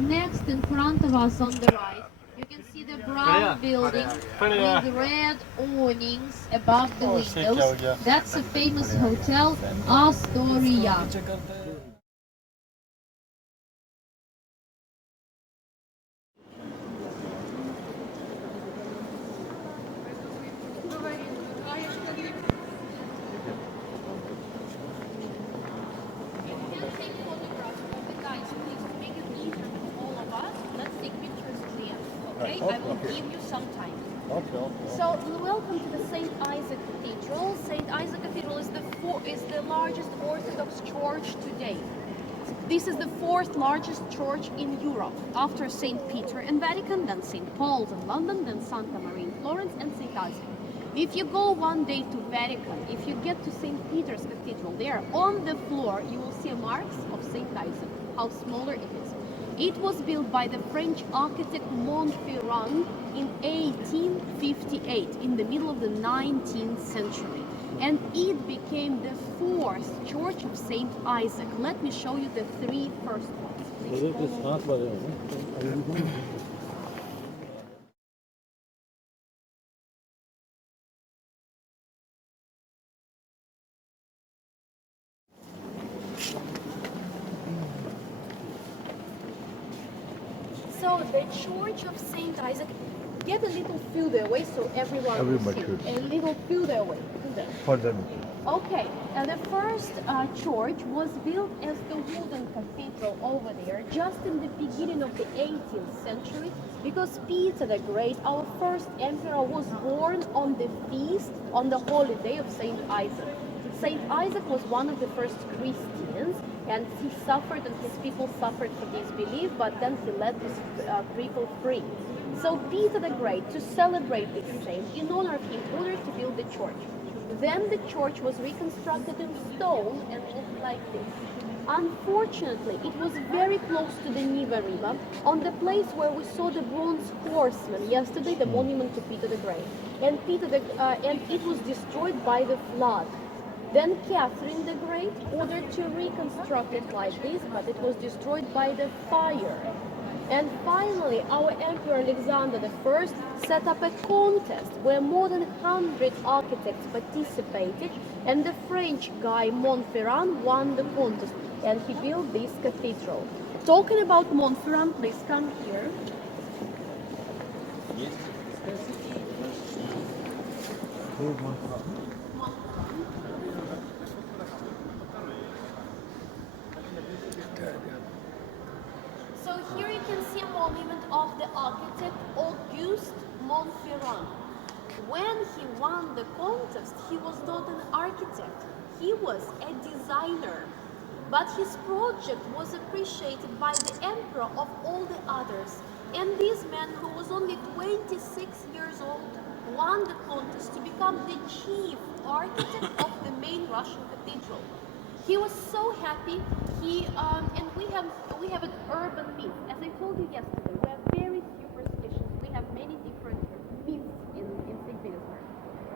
Next, in front of us on the right, you can see the brown building with red awnings above the windows. That's a famous hotel, Astoria. Okay, I will give you some time. Okay. So, welcome to the St Isaac Cathedral. St Isaac Cathedral is the largest Orthodox church today. This is the fourth largest church in Europe, after St Peter in Vatican, then St Paul's in London, then Santa Maria in Florence, and St Isaac. If you go one day to Vatican, if you get to St Peter's Cathedral, there on the floor you will see marks of St Isaac, how smaller it is. It was built by the French architect Montferrand in 1858, in the middle of the 19th century. And it became the fourth church of St. Isaac. Let me show you the three first ones. So the Church of St. Isaac, get a little further away so everyone will see. A little further away. For them. Okay, the first church was built as the wooden cathedral over there just in the beginning of the 18th century, because Peter the Great, our first emperor, was born on the feast, on the holy of St. Isaac. St. Isaac was one of the first Christians, and he suffered and his people suffered for his belief, but then he let his people free. So Peter the Great, to celebrate this saint, in honor of him, ordered to build the church. Then the church was reconstructed in stone and looked like this. Unfortunately, it was very close to the Neva River, on the place where we saw the bronze horseman yesterday, the monument to Peter the Great. And it was destroyed by the flood. Then Catherine the Great ordered to reconstruct it like this, but it was destroyed by the fire. And finally, our Emperor Alexander I set up a contest where more than 100 architects participated, and the French guy Montferrand won the contest, and he built this cathedral. Talking about Montferrand, please come here. Yes. So here you can see a monument of the architect Auguste Montferrand. When he won the contest, he was not an architect, he was a designer. But his project was appreciated by the emperor of all the others. And this man, who was only 26 years old, won the contest to become the chief architect of the main Russian cathedral. He was so happy. And we have an urban myth. As I told you yesterday, we have very superstitions. We have many different myths in St. Petersburg.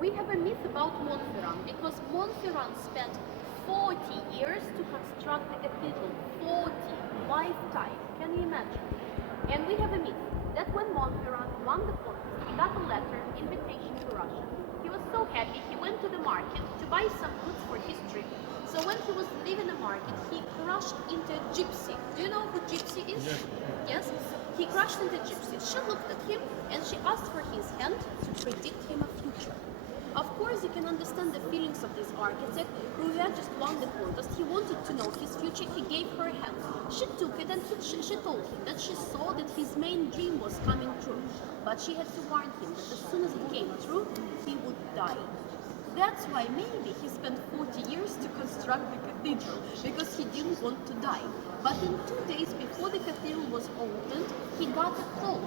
We have a myth about Montferrand because Montferrand spent 40 years to construct the cathedral. 40 lifetime. Can you imagine? And we have a myth that when Montferrand won the contest, he got a letter, invitation to Russia. He was so happy, he went to the market to buy some goods for his trip. So when he was leaving the market, he crashed into a gypsy. Do you know who gypsy is? Yes? He crashed into a gypsy. She looked at him and she asked for his hand to predict him a future. Of course, you can understand the feelings of this architect who had just won the contest. He wanted to know his future. He gave her a hand. She took it and she told him that she saw that his main dream was coming true. But she had to warn him that as soon as it came true, he would die. That's why maybe he spent 40 years to construct the cathedral, because he didn't want to die. But in 2 days before the cathedral was opened, he got a cold.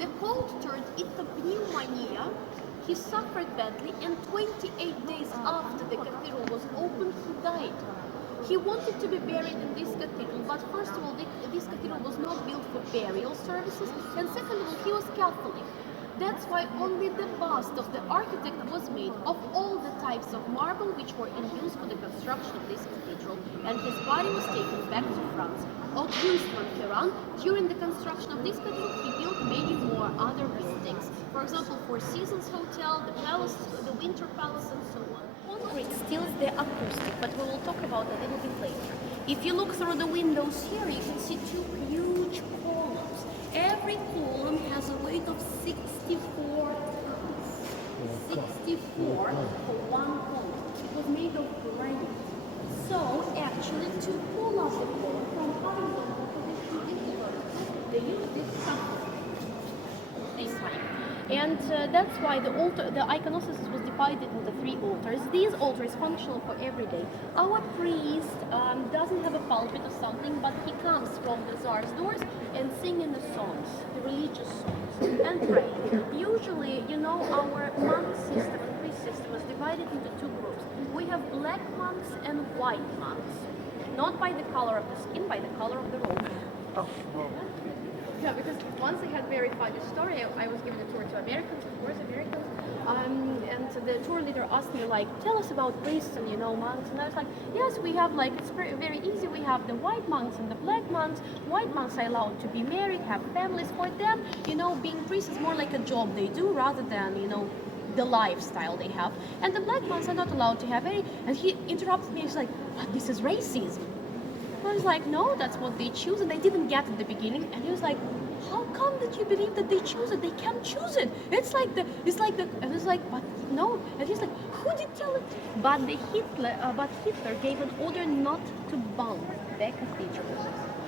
The cold turned into pneumonia. He suffered badly, and 28 days after the cathedral was opened, he died. He wanted to be buried in this cathedral, but first of all, this cathedral was not built for burial services, and second of all, he was Catholic. That's why only the bust of the architect was made of all the types of marble which were in use for the construction of this cathedral, and his body was taken back to France Auguste Montferrand. During the construction of this cathedral, he built many more other buildings. For example, Four Seasons Hotel, the Palace, the Winter Palace, and so on. Concrete steals the acoustic, but we will talk about a little bit later. If you look through the windows here, you can see two huge columns. Every column has a weight of 64 tons. 64 for one column. It was made of granite. So actually, to pull up the column from horizontal position into vertical, they use this time. And that's why the iconostasis was divided into 3 altars. These altars functional for every day. Our priest doesn't have a pulpit or something, but he comes from the Tsar's doors and singing the songs, the religious songs, and pray. Usually, you know, our monk system and priest system is divided into 2 groups. We have black monks and white monks, not by the color of the skin, by the color of the robe. Oh, wow. Yeah, because once I had very funny story. I was giving a tour to Americans, of course, Americans, and the tour leader asked me, like, tell us about priests and, you know, monks. And I was like, yes, we have, like, it's very easy. We have the white monks and the black monks. White monks are allowed to be married, have families. For them, you know, being priests is more like a job they do rather than, you know, the lifestyle they have. And the black monks are not allowed to have any. And he interrupted me. He's like, but this is racism. I was like, no, that's what they choose, and they didn't get it at the beginning. And he was like, how come that you believe that they choose it? They can't choose it. It's like the, and it's like, but no. And he's like, who did tell it? But Hitler gave an order not to bomb the cathedral.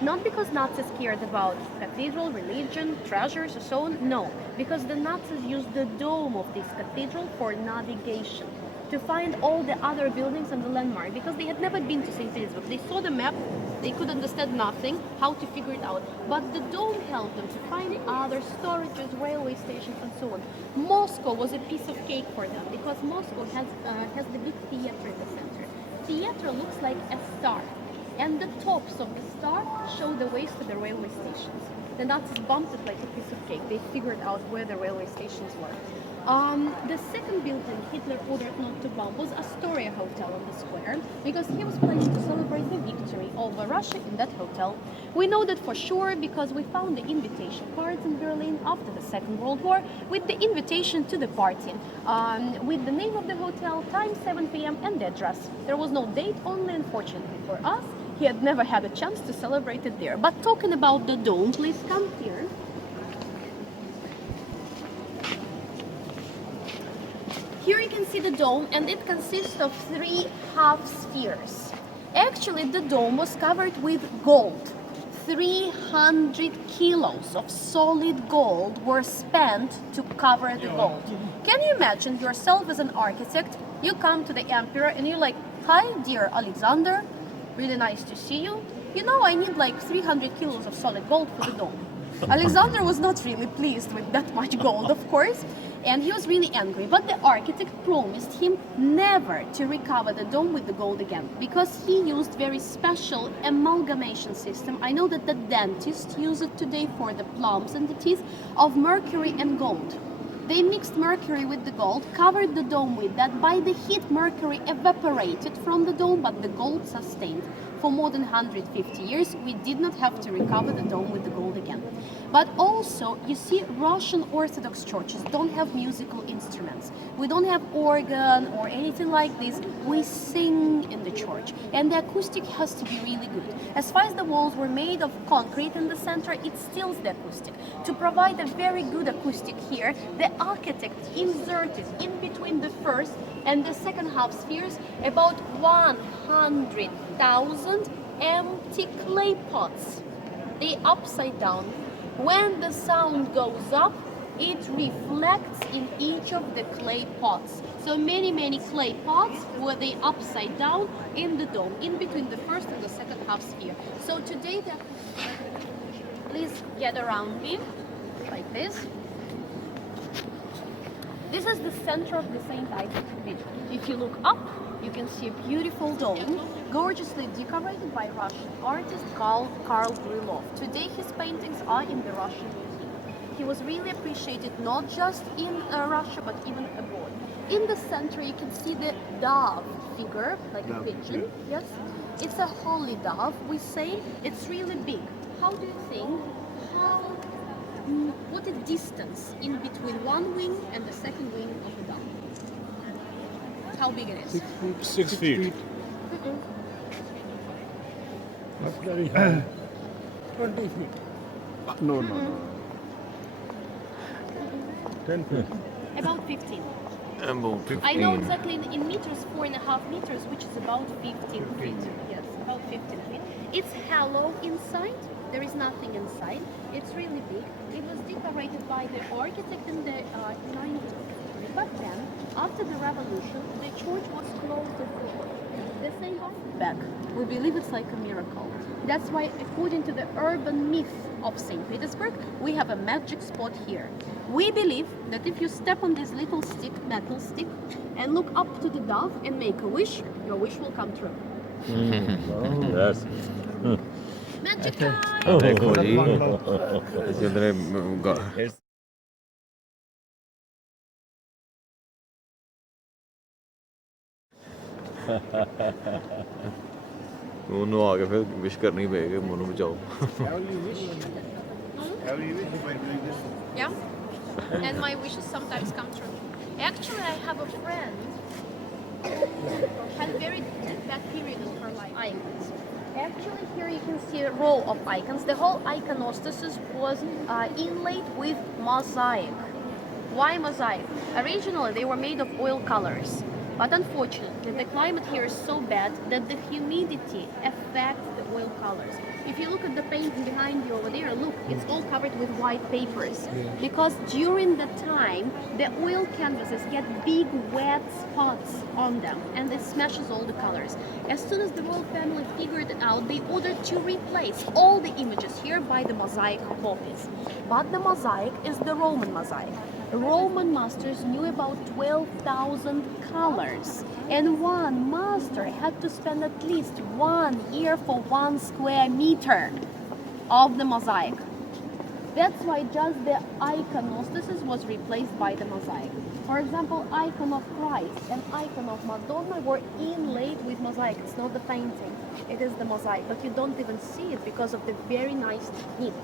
Not because Nazis cared about cathedral, religion, treasures, or so on. No, because the Nazis used the dome of this cathedral for navigation, to find all the other buildings and the landmark, because they had never been to St. Petersburg. They saw the map, they could understand nothing, how to figure it out. But the dome helped them to find other storages, railway stations, and so on. Moscow was a piece of cake for them, because Moscow has the big theater in the center. Theater looks like a star, and the tops of the star show the ways to the railway stations. The Nazis bumped it like a piece of cake. They figured out where the railway stations were. The second building Hitler ordered not to bomb was Astoria Hotel on the square, because he was planning to celebrate the victory over Russia in that hotel. We know that for sure because we found the invitation cards in Berlin after the Second World War with the invitation to the party, with the name of the hotel, time 7 p.m. and the address. There was no date, only unfortunately for us, he had never had a chance to celebrate it there. But talking about the dome, please come here. Here you can see the dome, and it consists of 3 half spheres. Actually, the dome was covered with gold. 300 kilos of solid gold were spent to cover the gold. Can you imagine yourself as an architect? You come to the emperor and you're like, hi, dear Alexander, really nice to see you. You know, I need like 300 kilos of solid gold for the dome. Alexander was not really pleased with that much gold, of course, and he was really angry. But the architect promised him never to recover the dome with the gold again, because he used very special amalgamation system. I know that the dentists use it today for the plums and the teeth, of mercury and gold. They mixed mercury with the gold, covered the dome with that. By the heat, mercury evaporated from the dome, but the gold sustained. For more than 150 years, we did not have to recover the dome with the gold again. But also, you see, Russian Orthodox churches don't have musical instruments. We don't have organ or anything like this. We sing in the church, and the acoustic has to be really good. As far as the walls were made of concrete in the center, it steals the acoustic. To provide a very good acoustic here, the architect inserted in between the first and the second half spheres about 100,000 empty clay pots. They upside down. When the sound goes up, it reflects in each of the clay pots. So many clay pots were they upside down in the dome, in between the first and the second half sphere. So today, please get around me, like this. This is the center of the St Isaac Cathedral. If you look up, you can see a beautiful dome, gorgeously decorated by Russian artist Karl Krylov. Today his paintings are in the Russian Museum. He was really appreciated not just in Russia, but even abroad. In the center, you can see the dove figure, like a pigeon. Yes, it's a holy dove. We say it's really big. How do you think? What is distance in between one wing and the second wing of the dove? How big it is? 6 feet. 6 feet. That's very high. 20 feet. No. 10 feet. About 15. About 15. I know exactly in meters, 4.5 meters, which is about 15 feet. Yes, about 15 feet. It's hollow inside. There is nothing inside. It's really big. It was decorated by the architect in the 90s. But then, after the revolution, the church was closed forever. The Saint back. We believe it's like a miracle. That's why, according to the urban myth of St. Petersburg, we have a magic spot here. We believe that if you step on this little stick, metal stick, and look up to the dove and make a wish, your wish will come true. Yes. Magic time! देखो जी जिधर ਉਹਨੂੰ ਆ ਕੇ ਫਿਰ ਵਿਸ਼ ਕਰਨੀ ਪਏਗੀ ਮਨੂੰ ਬਚਾਓ Yeah? And my wishes sometimes come true. Actually, I have a friend who had a very bad period in her life. Icons. Actually, here you can see a row of icons. The whole iconostasis was inlaid with mosaic. Why mosaic? Originally, they were made of oil colors. But unfortunately, the climate here is so bad that the humidity affects the oil colors. If you look at the painting behind you over there, look, it's all covered with white papers. Because during the time, the oil canvases get big wet spots on them and it smashes all the colors. As soon as the royal family figured it out, they ordered to replace all the images here by the mosaic copies. But the mosaic is the Roman mosaic. Roman masters knew about 12,000 colors, and one master had to spend at least 1 year for 1 square meter of the mosaic. That's why just the iconostasis was replaced by the mosaic. For example, icon of Christ and icon of Madonna were inlaid with mosaic. It's not the painting, it is the mosaic, but you don't even see it because of the very nice technique.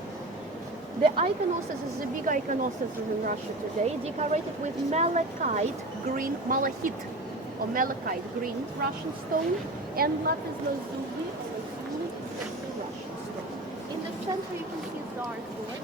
The iconostasis is a big iconostasis in Russia today, decorated with malachite green, malachite or malachite green Russian stone and lapis lazuli Russian stone. In the center you can see a dark wood.